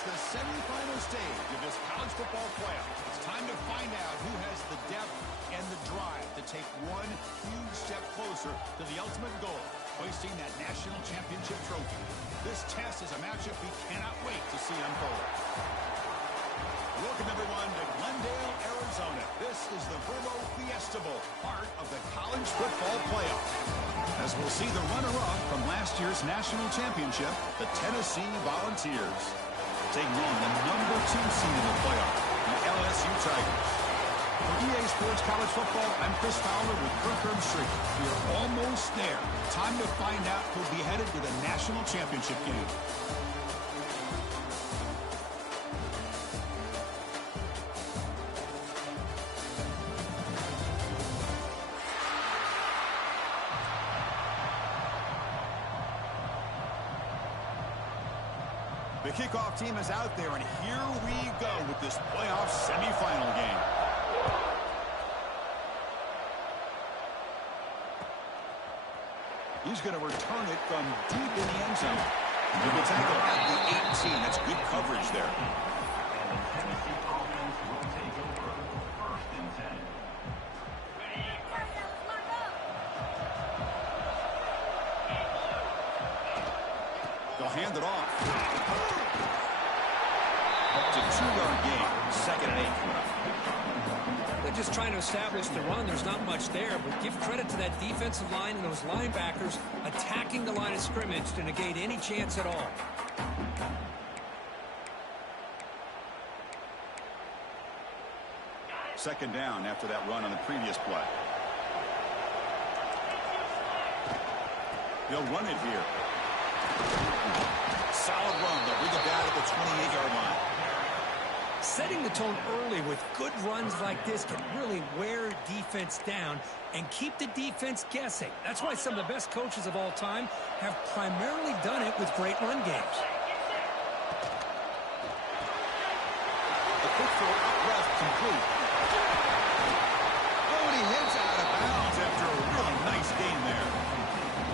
It's the semifinal stage of this college football playoff. It's time to find out who has the depth and the drive to take one huge step closer to the ultimate goal, hoisting that national championship trophy. This test is a matchup we cannot wait to see unfold. Welcome, everyone, to Glendale, Arizona. This is the Verbo Fiesta Bowl, part of the college football playoff. As we'll see the runner-up from last year's national championship, the Tennessee Volunteers, taking on the number 2 seed in the playoff, the LSU Tigers. For EA Sports College Football, I'm Chris Fowler with Kirk Herbstreit. We are almost there. Time to find out who'll be headed to the national championship game. The kickoff team is out there, and here we go with this playoff semifinal game. He's going to return it from deep in the end zone. He will tackle at the 18. That's good coverage there. And the Tennessee offense will take over first and 10. They'll hand it off. It's a 2-yard gain, second and 8. They're just trying to establish the run. There's not much there, but give credit to that defensive line and those linebackers attacking the line of scrimmage to negate any chance at all. Second down after that run on the previous play. They'll run it here. Solid run. They'll bring it down at the 28-yard line. Setting the tone early with good runs like this can really wear defense down and keep the defense guessing. That's why some of the best coaches of all time have primarily done it with great run games. The quick throw out left complete. Oh, and he hits out of bounds after a really nice gain there.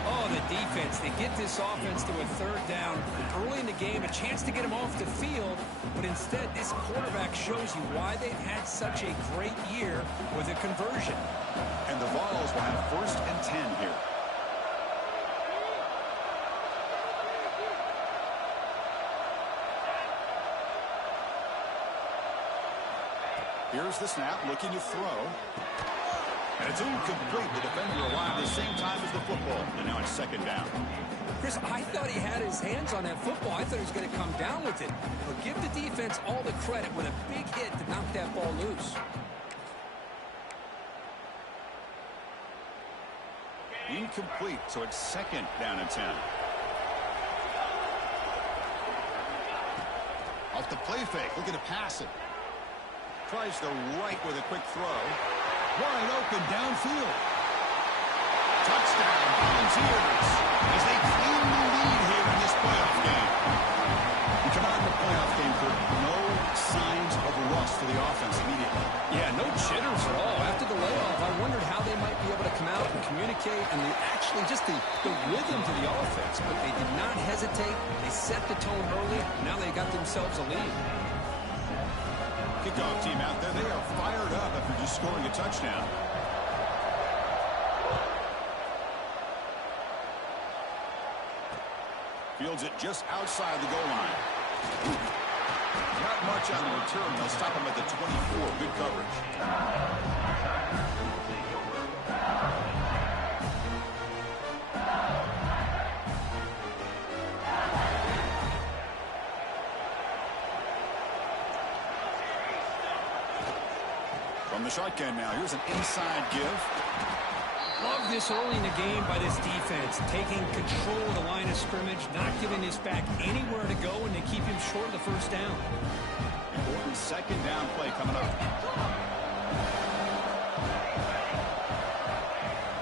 Oh, the defense, they get this offense to a third down early in the game, a chance to get them off the field, but instead this quarterback shows you why they've had such a great year with a conversion. And the Vols will have first and 10 here. Here's the snap, looking to throw. And it's incomplete. The defender arrived at the same time as the football. And now it's second down. Chris, I thought he had his hands on that football. I thought he was going to come down with it. But give the defense all the credit with a big hit to knock that ball loose. Incomplete, so it's second down and 10. Off the play fake, looking to pass it. Tries the right with a quick throw. Wide open downfield. Touchdown, Volunteers, as they claim the lead here in this playoff game. We come out in the playoff game for no signs of rust for the offense immediately. Yeah, no jitters at all. After the layoff, I wondered how they might be able to come out and communicate and actually just the rhythm to the offense. But they did not hesitate. They set the tone early. Now they got themselves a lead. Kickoff team out there, they are fired up after just scoring a touchdown. Fields it just outside the goal line. Not much on the return. They'll stop him at the 24. Good coverage. From the shotgun now, here's an inside give. Love this early in the game by this defense, taking control of the line of scrimmage, not giving his back anywhere to go, and they keep him short of the first down. Important second down play coming up.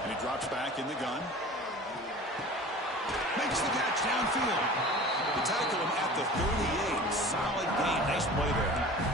And he drops back in the gun. Makes the catch downfield. They tackle him at the 38. Solid gain. Nice play there.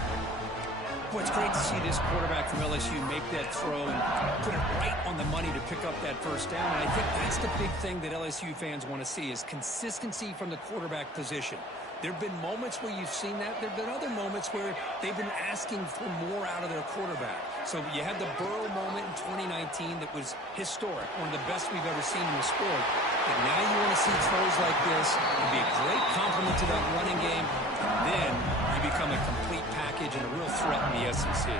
Boy, it's great to see this quarterback from LSU make that throw and put it right on the money to pick up that first down. And I think that's the big thing that LSU fans want to see is consistency from the quarterback position. There have been moments where you've seen that. There have been other moments where they've been asking for more out of their quarterback. So you had the Burrow moment in 2019 that was historic, one of the best we've ever seen in the sport. But now you want to see throws like this. It'd be a great compliment to that running game. And then you become a complete package and a real threat in the SEC.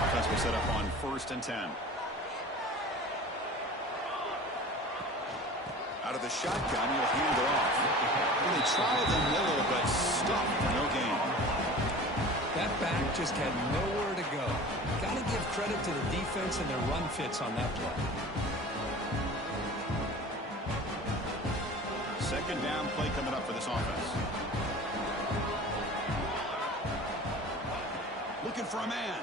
Offense will set up on 1st and 10. Out of the shotgun, he'll hand it off. Really tried the middle, but stopped for no gain. That back just had nowhere to go. Got to give credit to the defense and their run fits on that play. 2nd down play coming up for this offense. Looking for a man.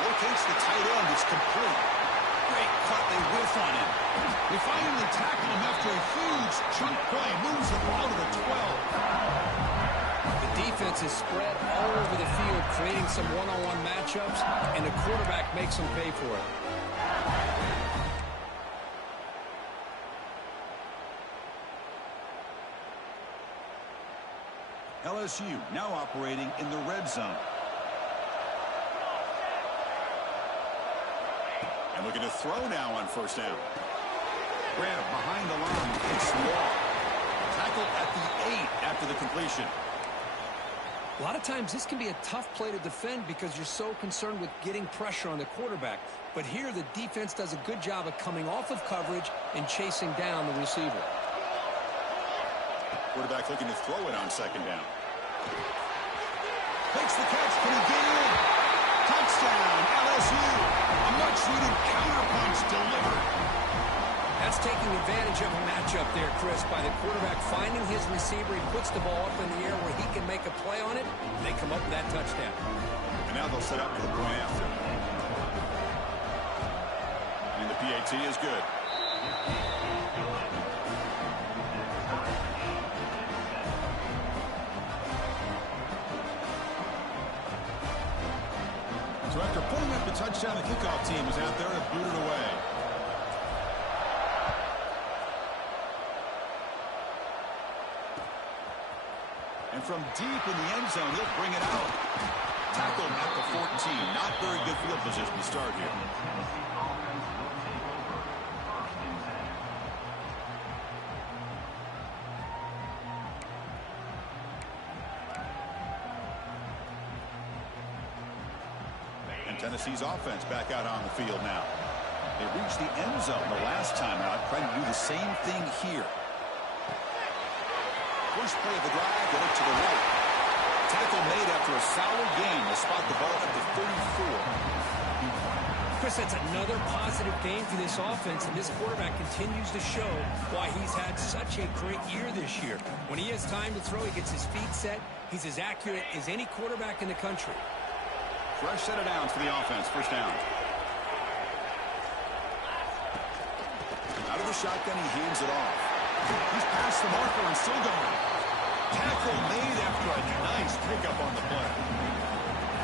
Locates the tight end. It's complete. Great cut. They whiff on him. They finally tackle him after a huge chunk play. Moves the ball to the 12. The defense is spread all over the field, creating some one-on-one matchups, and the quarterback makes them pay for it. LSU now operating in the red zone. And looking to throw now on 1st down. Grab behind the line. It's long. Tackle at the 8 after the completion. A lot of times this can be a tough play to defend because you're so concerned with getting pressure on the quarterback. But here the defense does a good job of coming off of coverage and chasing down the receiver. Quarterback looking to throw it on 2nd down. Takes the catch. Can he get in? Touchdown, LSU. A much-needed counterpunch delivered. That's taking advantage of a matchup there, Chris, by the quarterback finding his receiver. He puts the ball up in the air where he can make a play on it, and they come up with that touchdown. And now they'll set up for the point after. And the PAT is good. So after putting up the touchdown, the kickoff team was out there to boot it away. And from deep in the end zone, he'll bring it out. Tackled at the 14. Not very good field position to start here. And Tennessee's offense back out on the field now. They reached the end zone the last time out, trying to do the same thing here. First play of the drive, they look to the right. Tackle made after a solid gain. They spot the ball at the 34. Chris, that's another positive game for this offense, and this quarterback continues to show why he's had such a great year this year. When he has time to throw, he gets his feet set. He's as accurate as any quarterback in the country. Fresh set of downs for the offense. 1st down. Out of the shotgun, he hands it off. He's past the marker and still going. Tackle made after a nice pickup on the play.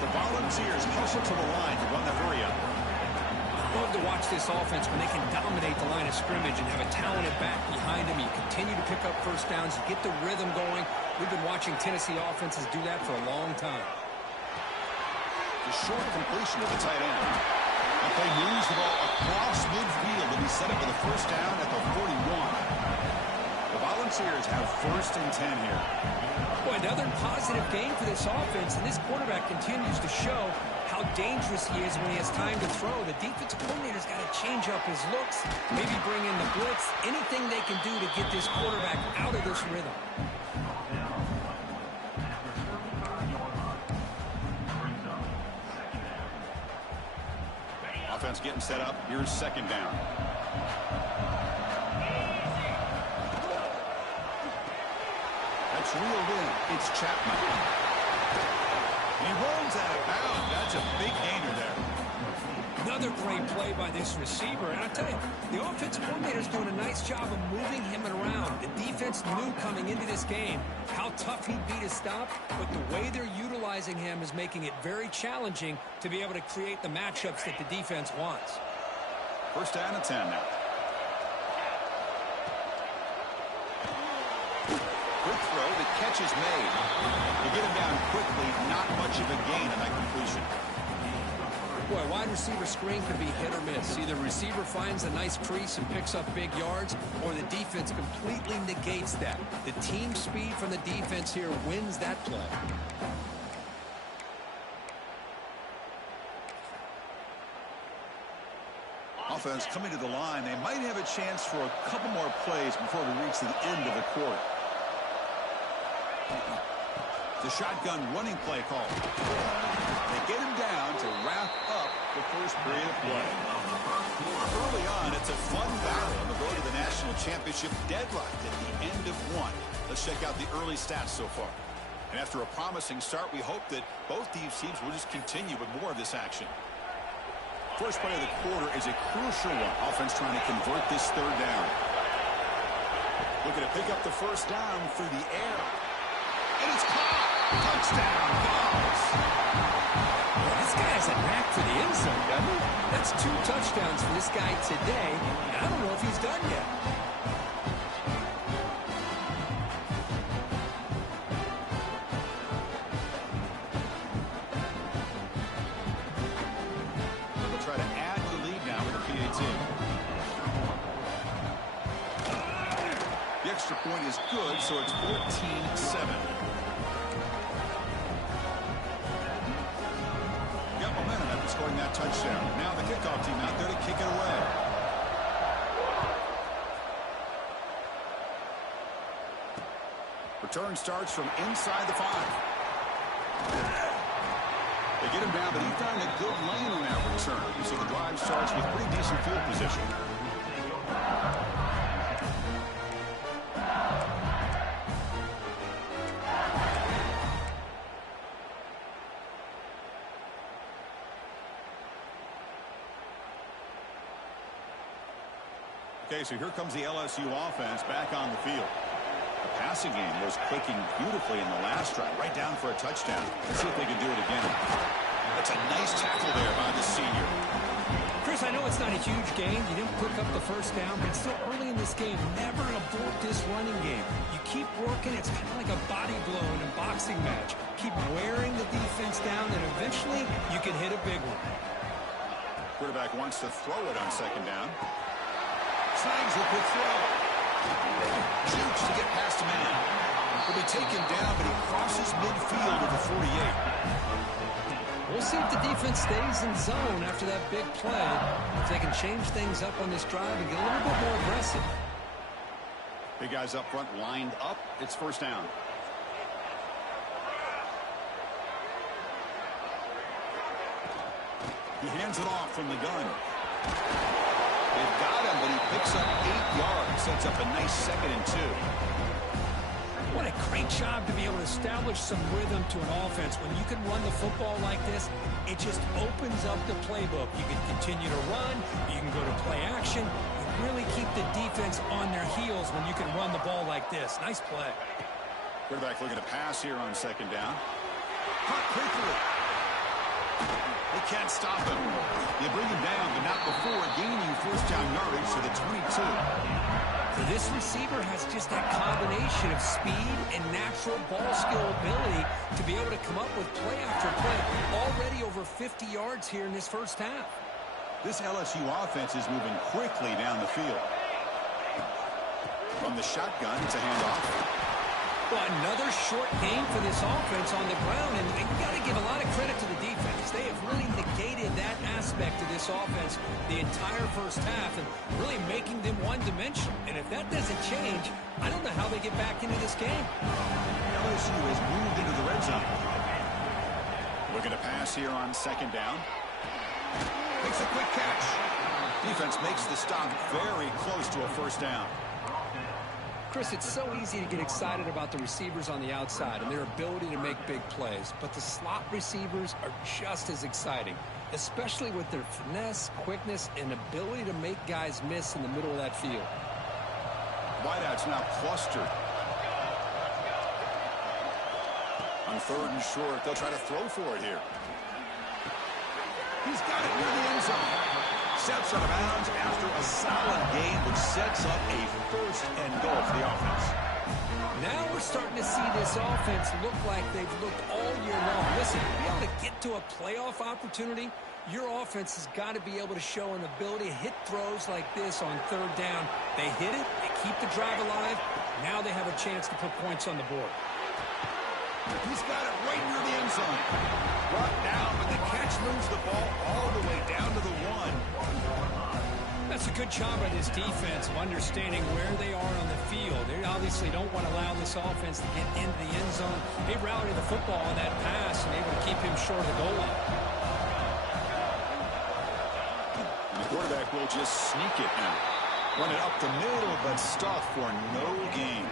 The Volunteers hustle to the line to run the hurry up. I love to watch this offense when they can dominate the line of scrimmage and have a talented back behind them. You continue to pick up 1st downs. You get the rhythm going. We've been watching Tennessee offenses do that for a long time. The short completion of the tight end. That play moves the ball across midfield and he's set up with a 1st down at the 41. The Volunteers have 1st and 10 here. Boy, another positive game for this offense, and this quarterback continues to show how dangerous he is when he has time to throw. The defensive coordinator's got to change up his looks, maybe bring in the blitz, anything they can do to get this quarterback out of this rhythm. Offense getting set up. Here's 2nd down. That's real win. It's Chapman. And he rolls out of bounds. That's a big gainer there. Another great play by this receiver. And I tell you, the offensive coordinator's doing a nice job of moving him around. The defense knew coming into this game how tough he'd be to stop, but the way they're utilizing him is making it very challenging to be able to create the matchups that the defense wants. First down and 10 now. Quick throw, the catch is made. You get him down quickly, not much of a gain on that completion. Boy, wide receiver screen could be hit or miss. Either receiver finds a nice crease and picks up big yards, or the defense completely negates that. The team speed from the defense here wins that play. Offense coming to the line. They might have a chance for a couple more plays before we reach the end of the quarter. The shotgun running play call. They get him down to wrap up the first period of play. Early on, it's a fun battle on the road to the national championship, deadlocked at the end of one. Let's check out the early stats so far. And after a promising start, we hope that both these teams will just continue with more of this action. First play of the quarter is a crucial one. Offense trying to convert this third down. Looking to pick up the first down through the air. And it's caught. Touchdown, Balls. Well, this guy has a knack for the end zone, doesn't he? That's 2 touchdowns for this guy today, and I don't know if he's done yet. They'll try to add to the lead now with the PAT. The extra point is good, so it's 14-7. Scoring that touchdown. Now the kickoff team out there to kick it away. Return starts from inside the 5. They get him down, but he found a good lane on that return. So the drive starts with pretty decent field position. Okay, so here comes the LSU offense back on the field. The passing game was clicking beautifully in the last drive, right down for a touchdown. Let's see if they can do it again. That's a nice tackle there by the senior. Chris, I know it's not a huge game. You didn't pick up the first down, but still early in this game, never abort this running game. You keep working. It's kind of like a body blow in a boxing match. Keep wearing the defense down, and eventually you can hit a big one. Quarterback wants to throw it on second down. Slangs a quick throw. Shoots to get past a man. He'll be taken down, but he crosses midfield at the 48. We'll see if the defense stays in zone after that big play. If they can change things up on this drive and get a little bit more aggressive. Big guys up front lined up. It's first down. He hands it off from the gun. They've got him, but he picks up 8 yards. Sets up a nice 2nd and 2. What a great job to be able to establish some rhythm to an offense. When you can run the football like this, it just opens up the playbook. You can continue to run. You can go to play action. You really keep the defense on their heels when you can run the ball like this. Nice play. Quarterback looking to pass here on second down. Caught quickly. They can't stop him. You bring him down, but not before gaining first down yardage to the 22. So this receiver has just that combination of speed and natural ball skill ability to be able to come up with play after play. Already over 50 yards here in this first half. This LSU offense is moving quickly down the field. From the shotgun, it's a handoff. Well, another short game for this offense on the ground, and you got to give a lot of credit to the defense. They have really negated that aspect of this offense the entire first half and really making them one-dimensional. And if that doesn't change, I don't know how they get back into this game. LSU has moved into the red zone. Looking to pass here on second down. Makes a quick catch. Defense makes the stop very close to a first down. Chris, it's so easy to get excited about the receivers on the outside and their ability to make big plays, but the slot receivers are just as exciting, especially with their finesse, quickness, and ability to make guys miss in the middle of that field. Wideouts now clustered. On 3rd and short, they'll try to throw for it here. He's got it near the end zone. steps out of bounds after a solid gain, which sets up a first and goal for the offense. Now we're starting to see this offense look like they've looked all year long. Listen, to be able to get to a playoff opportunity, your offense has got to be able to show an ability to hit throws like this on third down. They hit it, they keep the drive alive. Now they have a chance to put points on the board. He's got it right near the end zone. Brought down, but the catch moves the ball all the way down to the 1. That's a good job by this defense of understanding where they are on the field. They obviously don't want to allow this offense to get into the end zone. They routed the football on that pass and able to keep him short of the goal line. The quarterback will just sneak it now. Run it up the middle, but stuffed for no gain.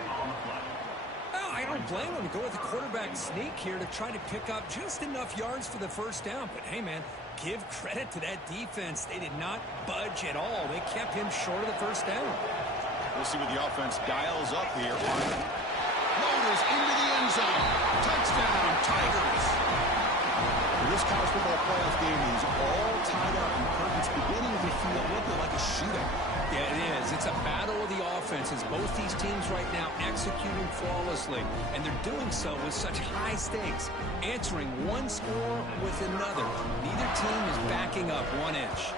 I don't blame him to go with the quarterback sneak here to try to pick up just enough yards for the first down. But, hey, man, give credit to that defense. They did not budge at all. They kept him short of the first down. We'll see what the offense dials up here. Loaders into the end zone. Touchdown, Tigers. This college football playoff game is all tied up, and Kirkland's beginning to feel a little bit like a shootout. Yeah, it is. It's a battle of the offenses. Both these teams right now executing flawlessly, and they're doing so with such high stakes, answering one score with another. Neither team is backing up 1 inch.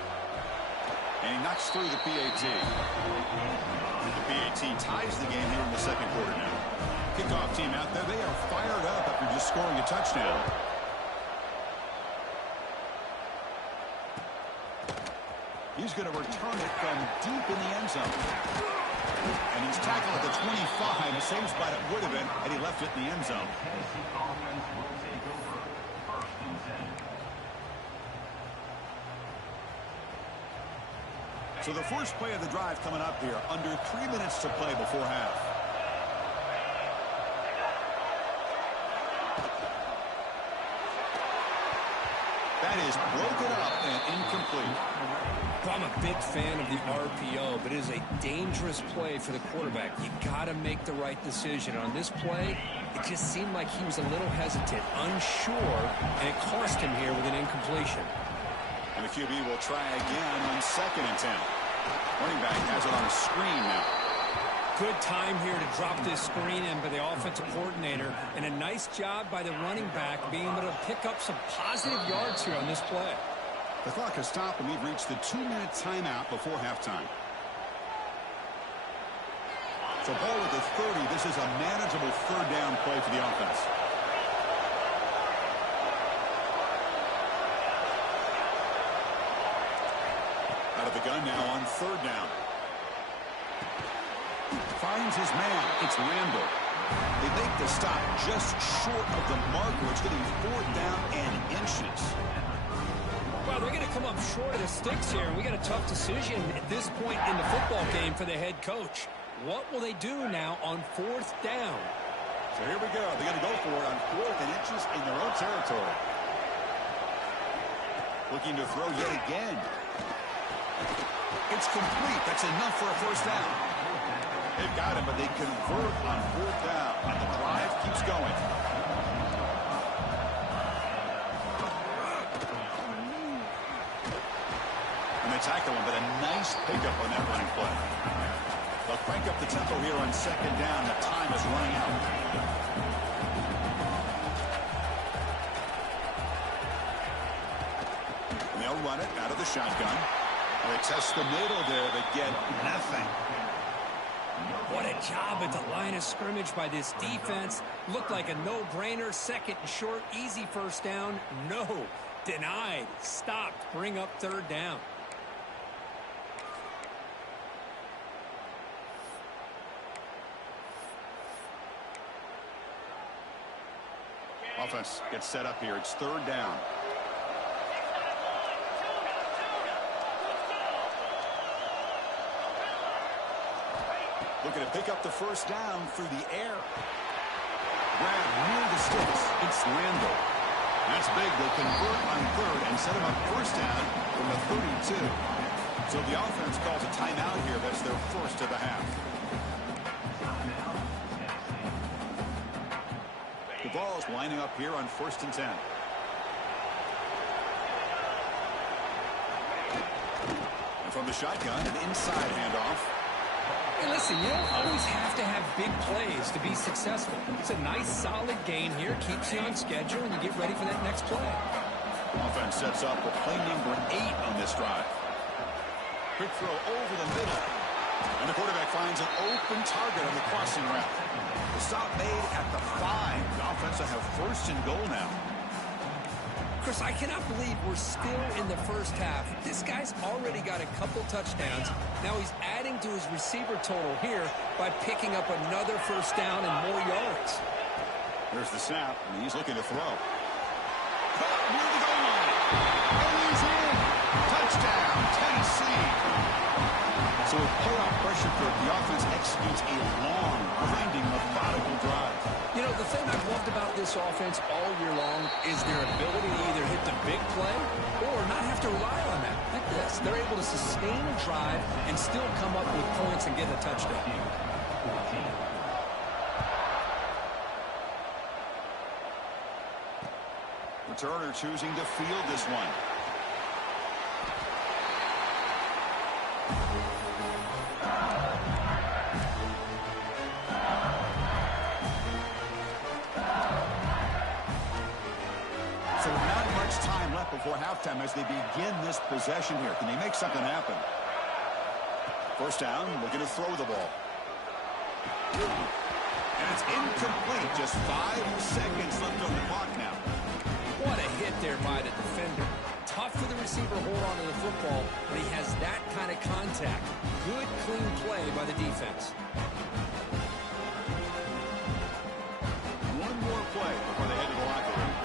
And he knocks through the PAT. The PAT ties the game here in the second quarter now. Kickoff team out there. They are fired up after just scoring a touchdown. He's going to return it from deep in the end zone. And he's tackled at the 25, the same spot it would have been had he left it in the end zone. Tennessee offense will take over. First and 10. So the first play of the drive coming up here. Under 3 minutes to play before half. That is broken up and incomplete. I'm a big fan of the RPO, but it is a dangerous play for the quarterback. You got to make the right decision. On this play, it just seemed like he was a little hesitant, unsure, and it cost him here with an incompletion. And the QB will try again on 2nd and 10. Running back has it on the screen now. Good time here to drop this screen in by the offensive coordinator, and a nice job by the running back being able to pick up some positive yards here on this play. The clock has stopped, and we've reached the 2-minute timeout before halftime. So ball at the 30. This is a manageable third down play for the offense. Out of the gun now on 3rd down. Finds his man. It's Randall. They make the stop just short of the marker. It's going to be 4th down and inches. Well, they're going to come up short of the sticks here, and we got a tough decision at this point in the football game for the head coach. What will they do now on 4th down? So here we go. They're going to go for it on 4th and inches in their own territory. Looking to throw yet again. It's complete. That's enough for a first down. They've got him, but they convert on 4th down, and the drive keeps going. And they tackle him, but a nice pickup on that running play. They'll crank up the tempo here on 2nd down. The time is running out. And they'll run it out of the shotgun. They test the middle there, but get nothing. What a job at the line of scrimmage by this defense. Looked like a no-brainer. 2nd and short, easy first down. No, denied, stopped, bring up 3rd down. Offense gets set up here. It's 3rd down. Looking to pick up the first down through the air. Grab near the sticks. It's Randall. That's big. They convert on 3rd and set him up first down from the 32. So the offense calls a timeout here. That's their first of the half. The ball is lining up here on 1st and 10. from the shotgun, an inside handoff. Hey, listen, you don't always have to have big plays to be successful. It's a nice, solid gain here. Keeps you on schedule, and you get ready for that next play. Offense sets up for play number 8 on this drive. Quick throw over the middle. And the quarterback finds an open target on the crossing route. The stop made at the 5. The offense will have first and goal now. Chris, I cannot believe we're still in the first half. This guy's already got a couple touchdowns. Now he's adding to his receiver total here by picking up another first down and more yards. There's the snap, and he's looking to throw. Caught near the goal line. And he's in. Touchdown, Tennessee. So with playoff pressure, the offense executes a long, grinding, methodical drive. You know, the thing I've loved about this offense all year long is their ability to either hit the big play or not have to rely on that. Like this. They're able to sustain a drive and still come up with points and get a touchdown. Returner choosing to field this one. So not much time left before halftime as they begin this possession here. Can they make something happen? First down, looking to throw the ball. And it's incomplete. Just 5 seconds left on the clock now. What a hit there by the defender. Tough for the receiver to hold on to the football when he has that kind of contact. Good, clean play by the defense. One more play before they head to the locker room.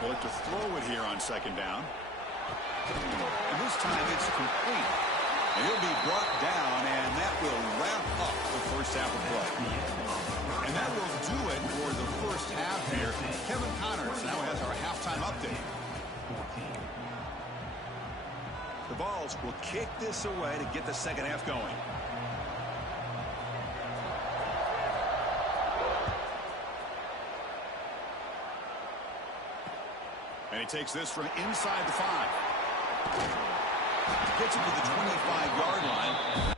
They'll look to throw it here on second down. And this time it's complete. And he'll be brought down, and that will wrap up the first half of play. And that will do it for the first half here. Kevin Connors now has our halftime update. The Vols will kick this away to get the second half going. And he takes this from inside the 5. Gets it to the 25-yard line.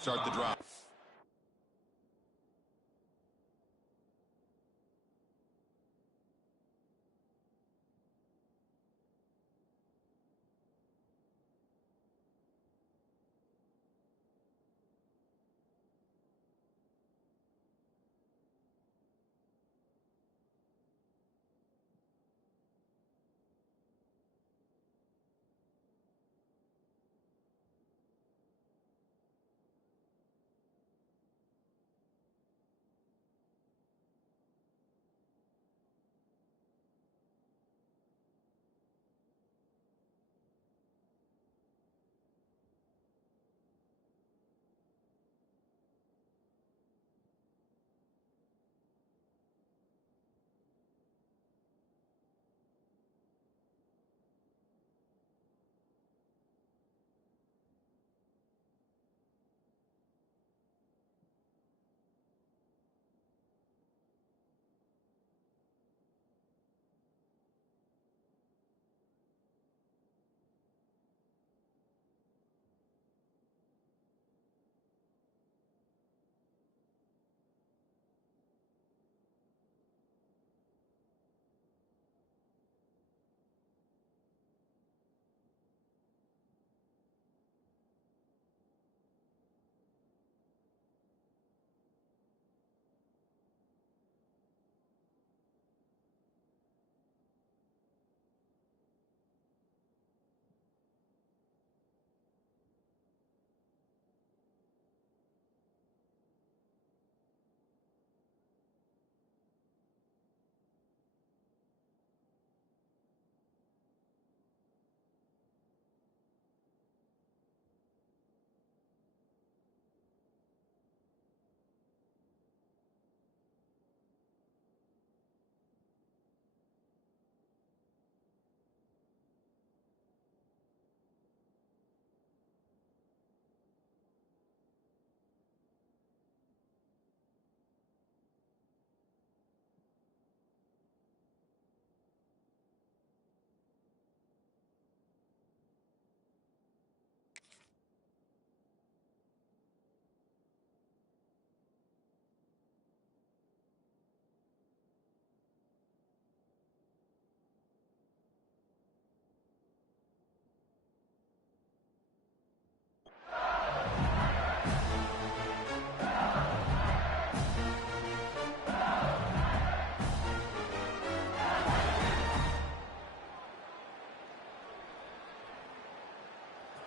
Start the drive.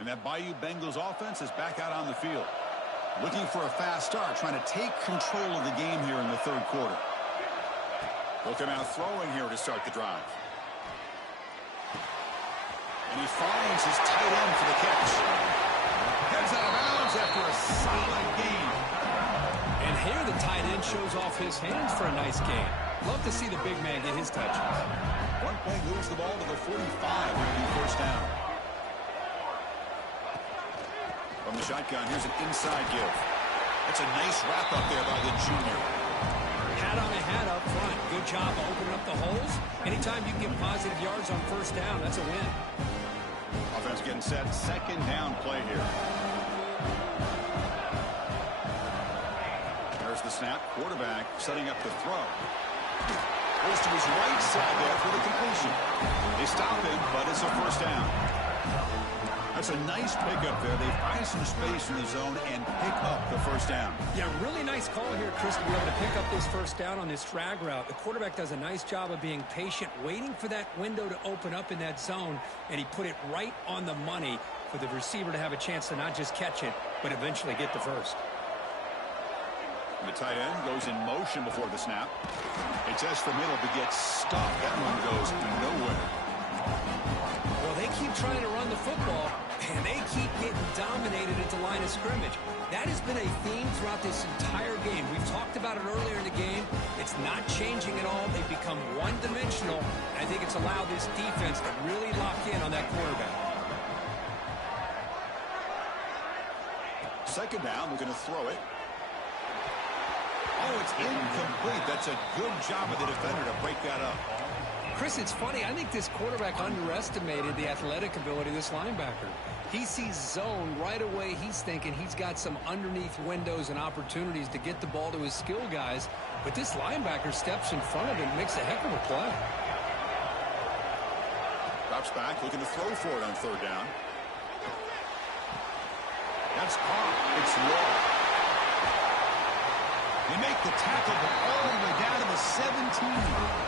And that Bayou Bengals offense is back out on the field. Looking for a fast start, trying to take control of the game here in the third quarter. Looking out throwing here to start the drive. And he finds his tight end for the catch. Heads out of bounds after a solid gain. And here the tight end shows off his hands for a nice gain. Love to see the big man get his touches. One play moves the ball to the 45. It'll be first down. From the shotgun, here's an inside give. That's a nice wrap up there by the junior. Hat on a hat up front. Good job opening up the holes. Anytime you can get positive yards on first down, that's a win. Offense getting set. Second down play here. There's the snap. Quarterback setting up the throw. Goes to his right side there for the completion. They stop him, but it's a first down. That's a nice pickup there. They find some space in the zone and pick up the first down. Yeah, really nice call here, Chris, to be able to pick up this first down on this drag route. The quarterback does a nice job of being patient, waiting for that window to open up in that zone, and he put it right on the money for the receiver to have a chance to not just catch it, but eventually get the first. The tight end goes in motion before the snap. He tests the middle but gets stuck. That one goes nowhere. Well, they keep trying to run the football, and they keep getting dominated at the line of scrimmage. That has been a theme throughout this entire game. We've talked about it earlier in the game. It's not changing at all. They've become one-dimensional. I think it's allowed this defense to really lock in on that quarterback. Second down, we're going to throw it. Oh, it's incomplete. That's a good job of the defender to break that up. Chris, it's funny. I think this quarterback underestimated the athletic ability of this linebacker. He sees zone right away. He's thinking he's got some underneath windows and opportunities to get the ball to his skill guys. But this linebacker steps in front of him, makes a heck of a play. Drops back, looking to throw for it on third down. That's caught. It's low. They make the tackle, but all the way down to the 17.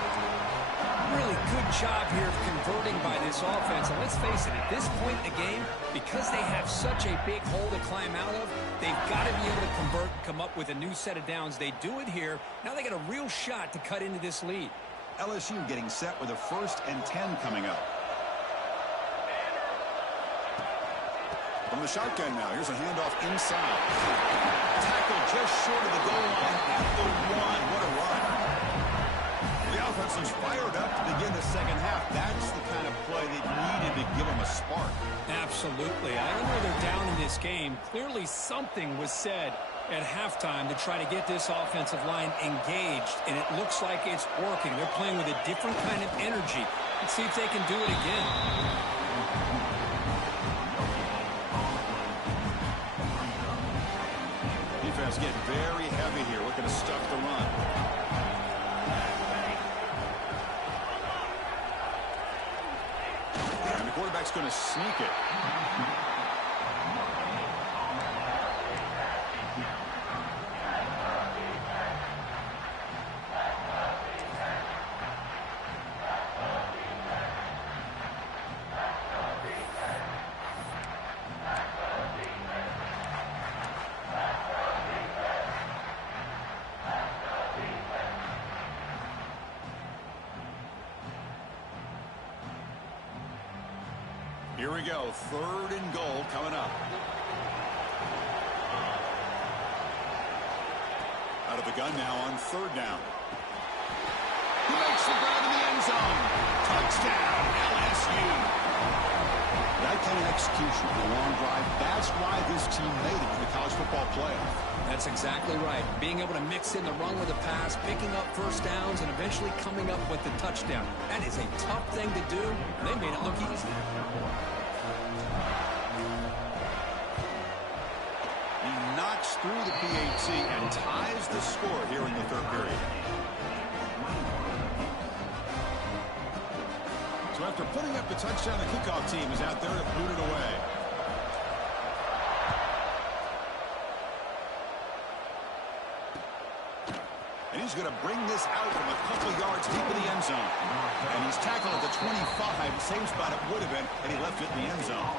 Really good job here of converting by this offense. And let's face it, at this point in the game, because they have such a big hole to climb out of, they've got to be able to convert and come up with a new set of downs. They do it here. Now they got a real shot to cut into this lead. LSU getting set with a 1st and 10 coming up. From the shotgun now, here's a handoff inside. Tackle just short of the goal line at the 1. What a run. The offense is fired up to begin the second half. That's the kind of play they needed to give them a spark. Absolutely. I don't know they're down in this game. Clearly something was said at halftime to try to get this offensive line engaged, and it looks like it's working. They're playing with a different kind of energy. Let's see if they can do it again. Defense getting very heavy here, looking to stuff the run. And the quarterback's going to sneak it. Here we go, 3rd and goal coming up. Out of the gun now on 3rd down. He makes the grab in the end zone. Touchdown, LSU. That kind of execution on a long drive, that's why this team made it to the college football playoff. That's exactly right. Being able to mix in the run with a pass, picking up first downs, and eventually coming up with the touchdown. That is a tough thing to do, and they made it look easy. He knocks through the PAT and ties the score here in the 3rd period. So after putting up the touchdown, the kickoff team is out there to boot it away. And he's going to bring this out from a couple yards deep in the end zone. And he's tackled at the 25, same spot it would have been, and he left it in the end zone.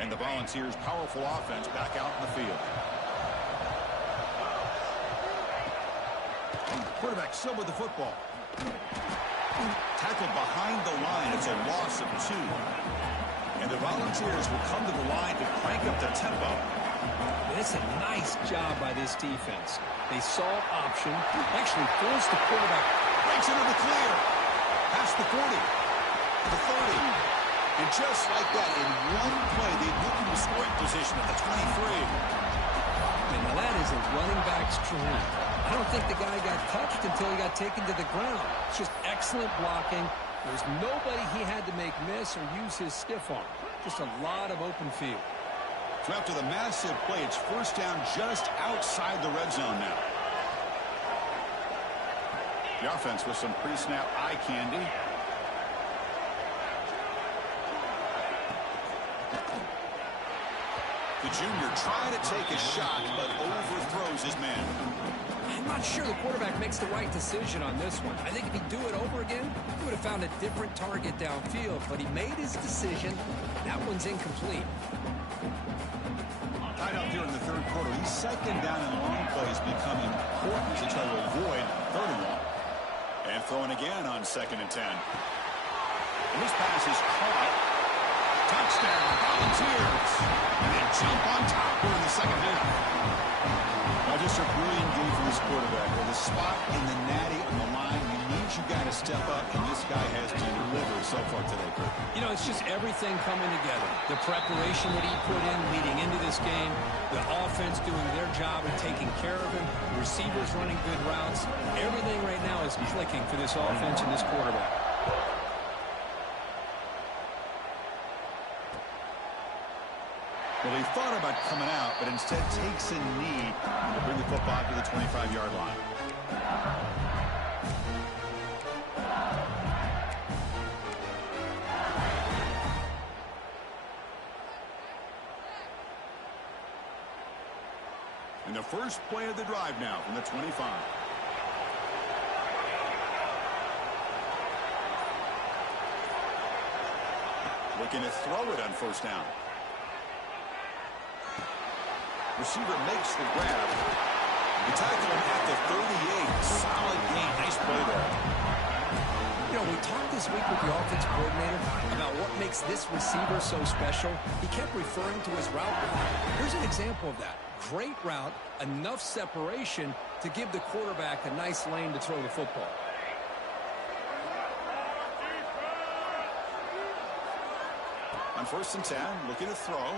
And the Volunteers' powerful offense back out in the field. Quarterback still with the football. Tackled behind the line. It's a loss of 2. And the Volunteers will come to the line to crank up the tempo. It's a nice job by this defense. They saw option, actually forced the quarterback. Breaks into the clear. Past the 40. The 30. And just like that, in one play, they moved into scoring position at the 23. And now that is a running back's dream. I don't think the guy got touched until he got taken to the ground. It's just excellent blocking. There's nobody he had to make miss or use his stiff arm. Just a lot of open field. So after the massive play, it's 1st down just outside the red zone now. The offense with some pre-snap eye candy. The junior trying to take a shot, but overthrows his man. I'm not sure the quarterback makes the right decision on this one. I think if he'd do it over again, he would have found a different target downfield. But he made his decision. That one's incomplete. Tied up here in the 3rd quarter. These 2nd down and long plays become important as they try to avoid 3rd and long. And throwing again on 2nd and 10. And this pass is caught. Touchdown, Volunteers. And they jump on top here in the second half. Now, just a brilliant game for this quarterback. With a spot in the natty on the line, you need you got to step up, and this guy has to deliver so far today, Kurt. You know, it's just everything coming together. The preparation that he put in leading into this game, the offense doing their job and taking care of him, receivers running good routes. Everything right now is clicking for this offense and this quarterback. Well, he thought about coming out, but instead takes a knee to bring the football to the 25-yard line. And the first play of the drive now from the 25. Looking to throw it on first down. Receiver makes the grab. The tackle him at the 38. Solid gain. Nice play there. You know, we talked this week with the offense coordinator about what makes this receiver so special. He kept referring to his route running. Here's an example of that. Great route, enough separation to give the quarterback a nice lane to throw the football. On 1st and 10, looking to throw.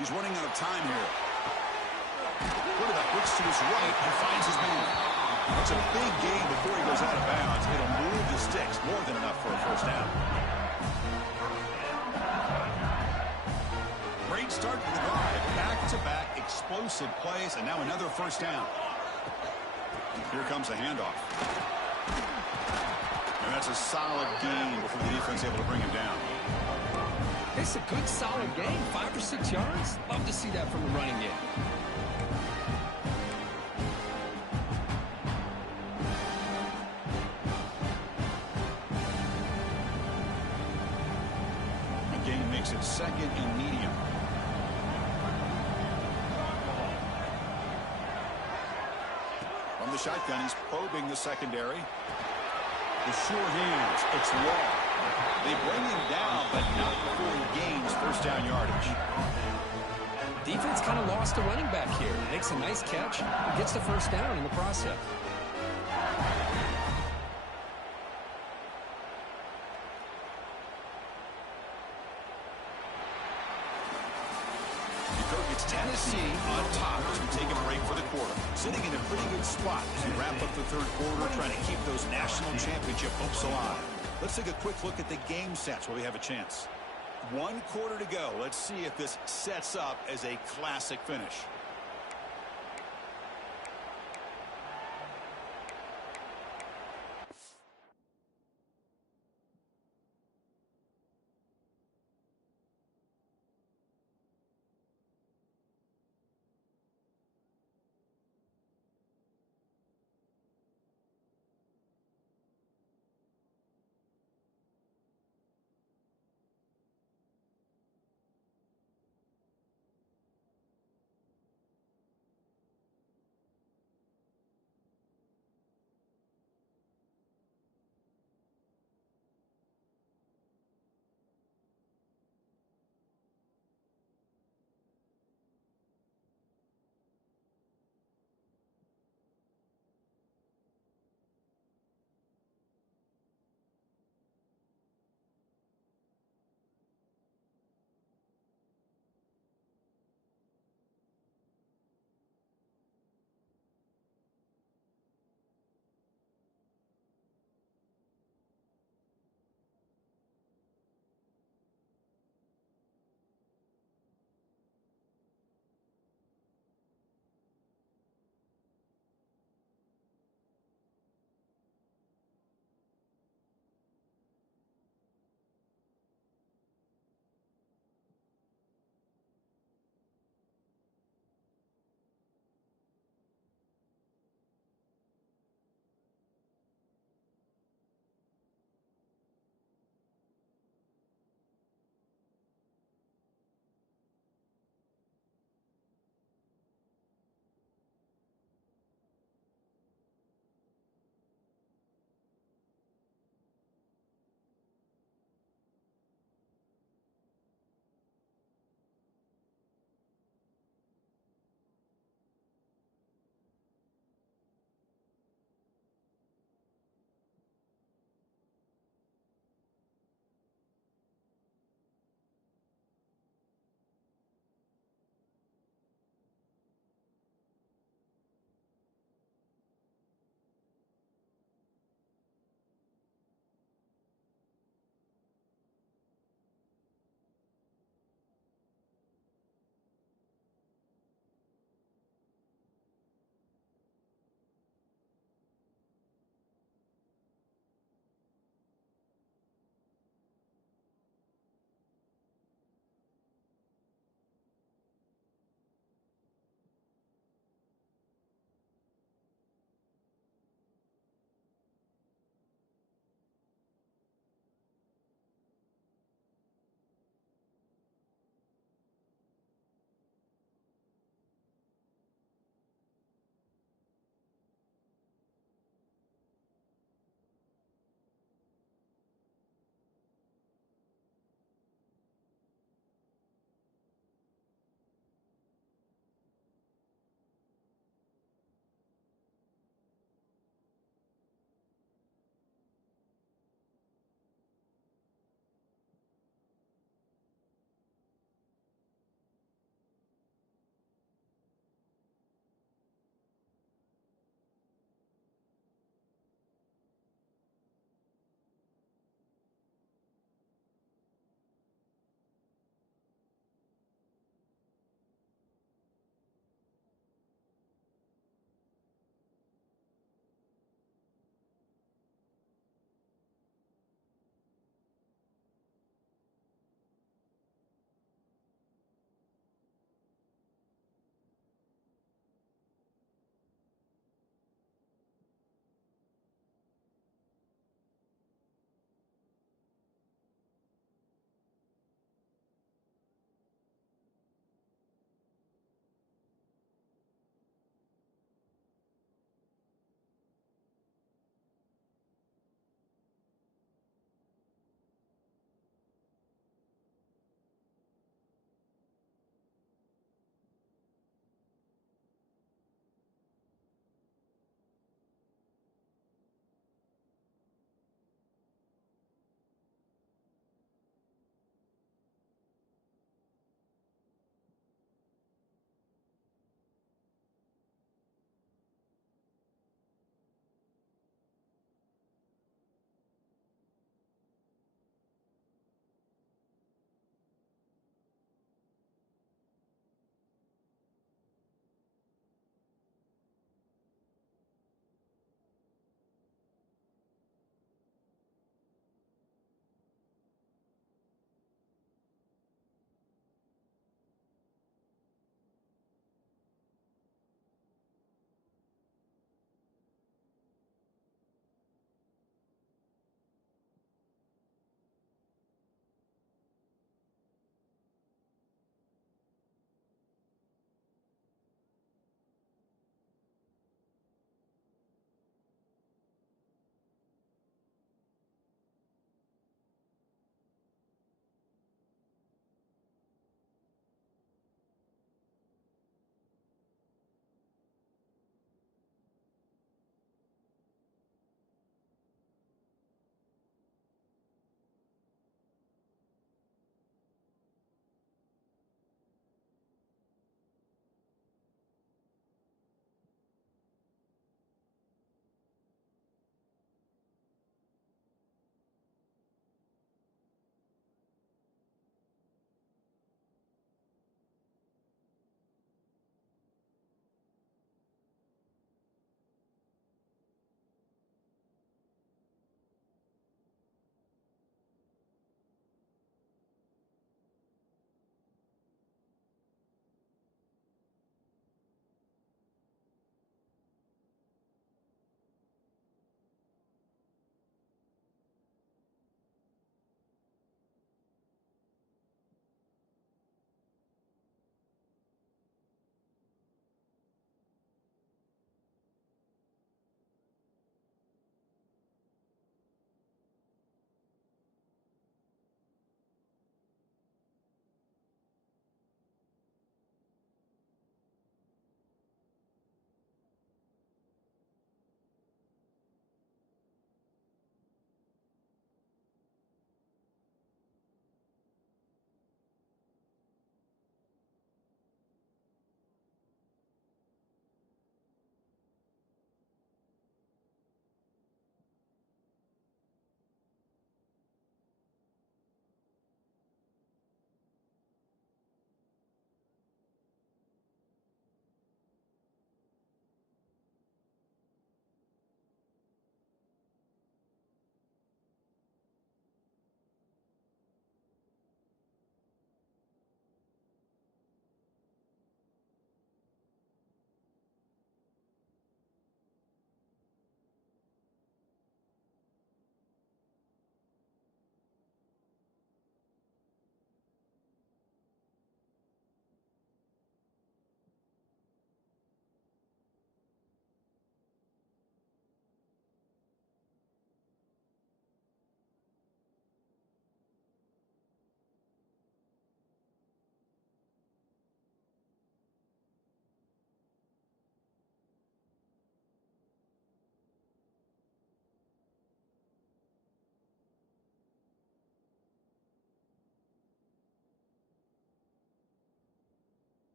He's running out of time here. Quarterback looks to his right and finds his man. That's a big gain before he goes out of bounds. It'll move the sticks. More than enough for a first down. Great start to the drive. Back-to-back explosive plays, and now another first down. Here comes a handoff. And that's a solid gain before the defense able to bring him down. It's a good, solid game. 5 or 6 yards. Love to see that from the running game. The game makes it 2nd and medium. From the shotgun, he's probing the secondary. The sure hands. It's long. They bring him down, but not before he gains first down yardage. Defense kind of lost a running back here. Makes a nice catch and gets the first down in the process. It's Tennessee on top as we take a break for the quarter. Sitting in a pretty good spot as we wrap up the third quarter, trying to keep those national championship hopes alive. Let's take a quick look at the game sets while we have a chance. 1 quarter to go. Let's see if this sets up as a classic finish.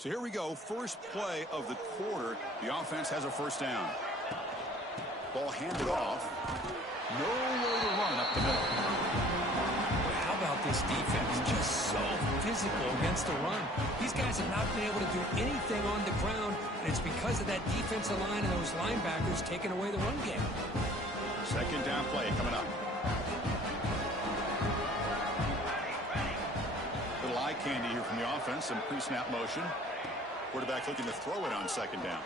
So here we go. First play of the quarter. The offense has a first down. Ball handed off. No way to run up the middle. How about this defense? Just so physical against the run. These guys have not been able to do anything on the ground, and it's because of that defensive line and those linebackers taking away the run game. Second down play coming up. Little eye candy here from the offense. Some pre-snap motion. Quarterback looking to throw it on second down.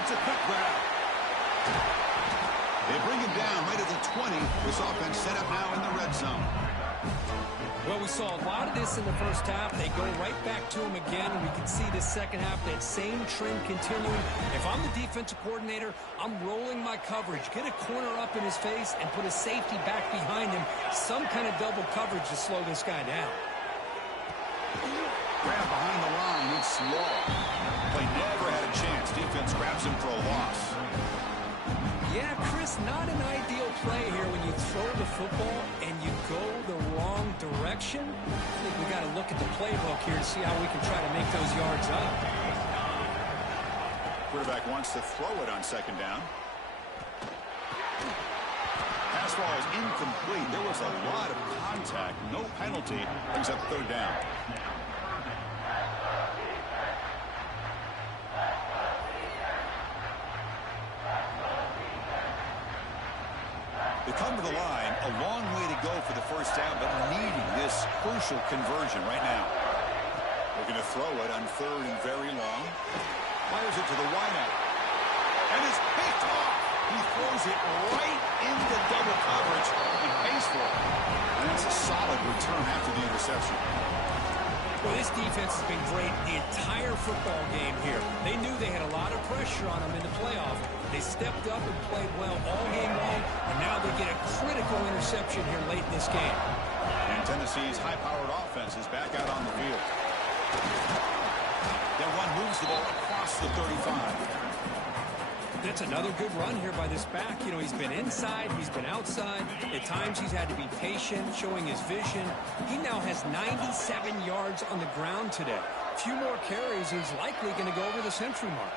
It's a quick grab. They bring him down right at the 20. This offense set up now in the red zone. Well, we saw a lot of this in the first half. They go right back to him again, and we can see the second half, that same trend continuing. If I'm the defensive coordinator, I'm rolling my coverage. Get a corner up in his face and put a safety back behind him. Some kind of double coverage to slow this guy down. Grab behind the line. It's slow. Play never had a chance. Defense grabs him for a loss. Yeah, Chris, not an ideal play here when you throw the football and you go the wrong direction. I think we got to look at the playbook here to see how we can try to make those yards up. Quarterback wants to throw it on second down. Pass ball is incomplete. There was a lot of contact. No penalty. Brings up third down. They come to the line, a long way to go for the first down, but needing this crucial conversion right now. Looking to throw it on third and very long. Fires it to the wideout. And it's picked off. He throws it right into double coverage and pays for it. And that's a solid return after the interception. Well, this defense has been great the entire football game here. They knew they had a lot of pressure on them in the playoff. They stepped up and played well all game long, and now they get a critical interception here late in this game. And Tennessee's high-powered offense is back out on the field. That one moves the ball across the 35. That's another good run here by this back. You know, he's been inside, he's been outside. At times he's had to be patient, showing his vision. He now has 97 yards on the ground today. A few more carries, he's likely going to go over the century mark.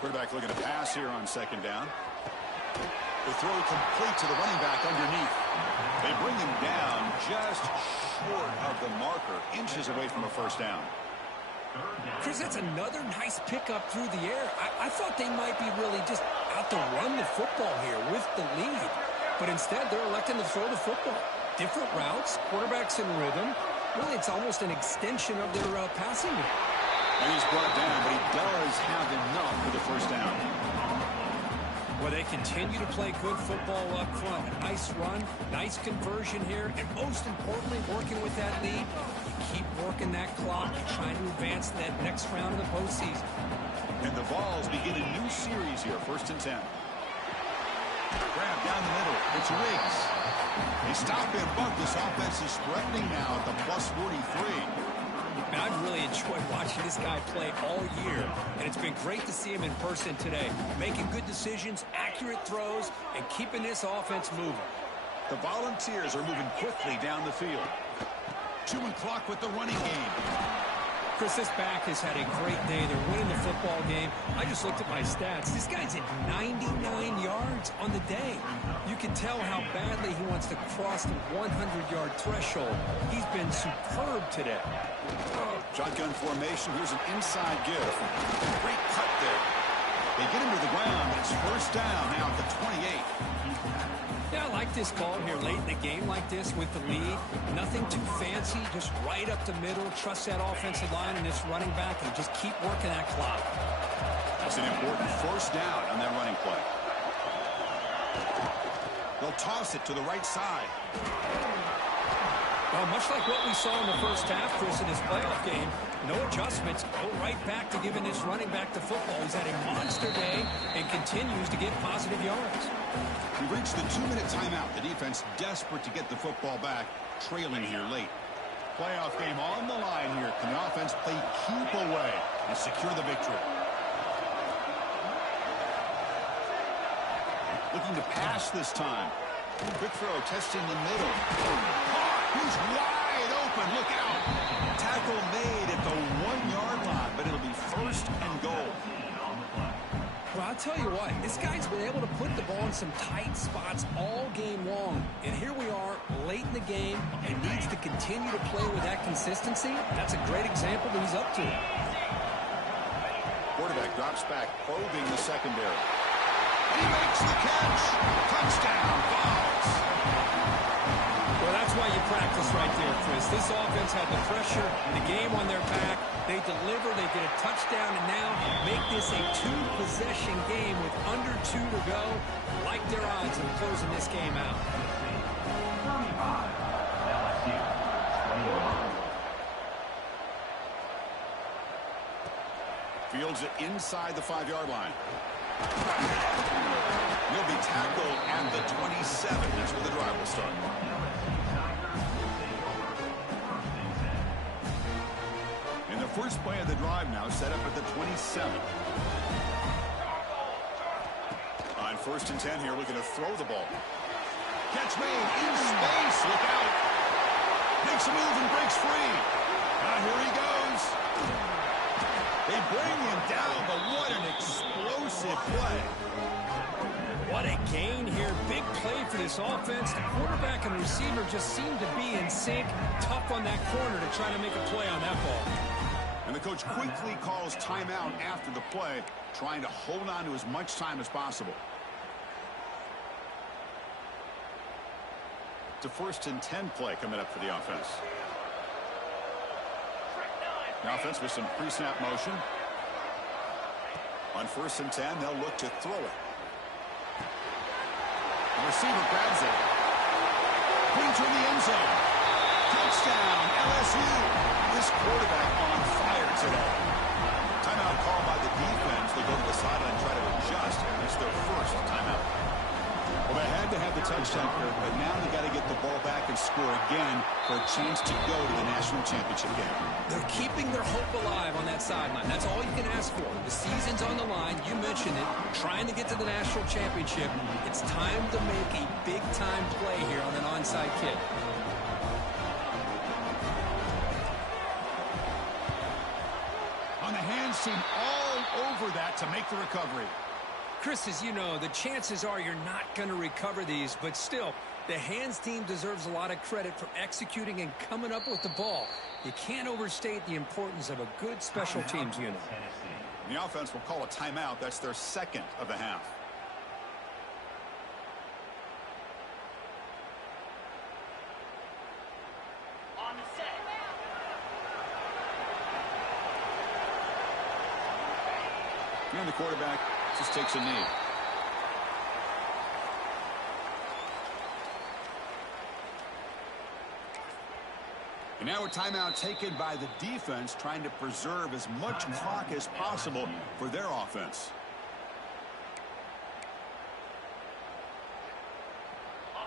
Quarterback looking to pass here on second down. The throw complete to the running back underneath. They bring him down just short of the marker, inches away from a first down. Chris, that's another nice pickup through the air. I thought they might be really just out to run the football here with the lead. But instead, they're electing to throw the football. Different routes, quarterbacks in rhythm. Really, it's almost an extension of their passing game. And he's brought down, but he does have enough for the first down. Well, they continue to play good football up front. A nice run, nice conversion here, and most importantly, working with that lead, you keep working that clock, trying to advance to that next round of the postseason. And the Vols begin a new series here, 1st and 10. Grab down the middle. It's Riggs. They stop and bunt. This offense is threatening now at the plus 43. And I've really enjoyed watching this guy play all year, and it's been great to see him in person today, making good decisions, accurate throws, and keeping this offense moving. The Volunteers are moving quickly down the field. 2-minute clock with the running game. Chris, this back has had a great day. They're winning the football game. I just looked at my stats. This guy's at 99 yards on the day. You can tell how badly he wants to cross the 100-yard threshold. He's been superb today. Shotgun formation. Here's an inside give. Great cut there. They get him to the ground. It's first down now at the 28. Yeah, I like this call here late in the game like this with the lead. Nothing too fancy, just right up the middle. Trust that offensive line and this running back and just keep working that clock. That's an important first down on that running play. They'll toss it to the right side. Well, much like what we saw in the first half, Chris, in this playoff game, no adjustments, go right back to giving this running back the football. He's had a monster day and continues to get positive yards. We've reached the 2-minute timeout. The defense desperate to get the football back, trailing here late. Playoff game on the line here. Can the offense play keep away and secure the victory? Looking to pass this time. Quick throw, testing the middle. Caught. He's wide open. Look out. Tackle made at the 1-yard line, but it'll be first and goal. Well, I'll tell you what, this guy's been able to put the ball in some tight spots all game long. And here we are late in the game and needs to continue to play with that consistency. That's a great example that he's up to. Quarterback drops back, probing the secondary. He makes the catch. Touchdown, Backwoods. Well, that's why you practice right there, Chris. This offense had the pressure, the game on their back. They deliver, they get a touchdown, and now make this a 2-possession game with under 2 to go. Like their odds of closing this game out. 35, LSU, 21. Fields it inside the 5-yard line. He'll be tackled at the 27. That's where the drive will start. And the first play of the drive now set up at the 27. On 1st and 10 here, looking to throw the ball. Catch made in space. Look out. Makes a move and breaks free. Here he goes. They bring him down, but what an explosive play. What a gain here. Big play for this offense. The quarterback and receiver just seem to be in sync. Tough on that corner to try to make a play on that ball. And the coach quickly calls timeout after the play, trying to hold on to as much time as possible. It's a 1st and 10 play coming up for the offense. The offense with some pre-snap motion. On 1st and 10, they'll look to throw it. The receiver grabs it. Brings her in the end zone. Touchdown, LSU. This quarterback on fire today. Timeout called by the defense. They go to the sideline and try to adjust. It's their first timeout. Well, they had to have the touchdown here, but now they got to get the ball back and score again for a chance to go to the national championship game. They're keeping their hope alive on that sideline. That's all you can ask for. The season's on the line. You mentioned it. Trying to get to the national championship. It's time to make a big-time play here on an onside kick. On the hands team all over that to make the recovery. Chris, as you know, the chances are you're not going to recover these, but still, the hands team deserves a lot of credit for executing and coming up with the ball. You can't overstate the importance of a good special teams unit. The offense will call a timeout. That's their 2nd of the half. On the set. And the quarterback just takes a knee. And now a timeout taken by the defense, trying to preserve as much clock as possible for their offense.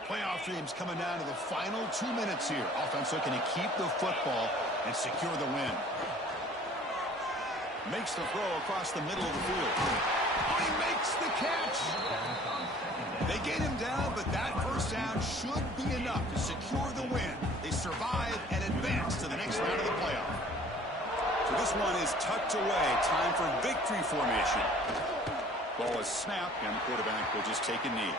Playoff dreams coming down to the final 2 minutes here. Offense looking to keep the football and secure the win. Makes the throw across the middle of the field. Oh, he makes the catch. They get him down, but that first down should be enough to secure the win. They survive and advance to the next round of the playoff. So this one is tucked away. Time for victory formation. Ball is snapped, and the quarterback will just take a knee.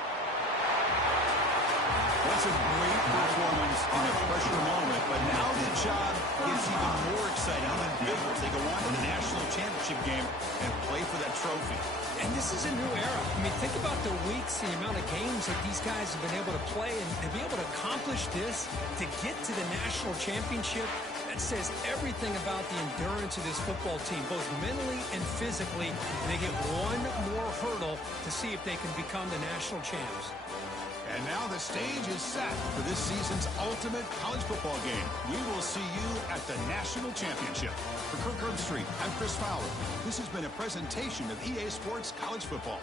That's a great performance in a pressure moment, but now the job gets even more exciting, even bigger as they go on to the national championship game and play for that trophy. And this is a new era. I mean, think about the weeks, the amount of games that these guys have been able to play, and to be able to accomplish this, to get to the national championship, that says everything about the endurance of this football team, both mentally and physically. They get one more hurdle to see if they can become the national champs. And now the stage is set for this season's ultimate college football game. We will see you at the national championship. For Kirk Herbstreit, I'm Chris Fowler. This has been a presentation of EA Sports College Football.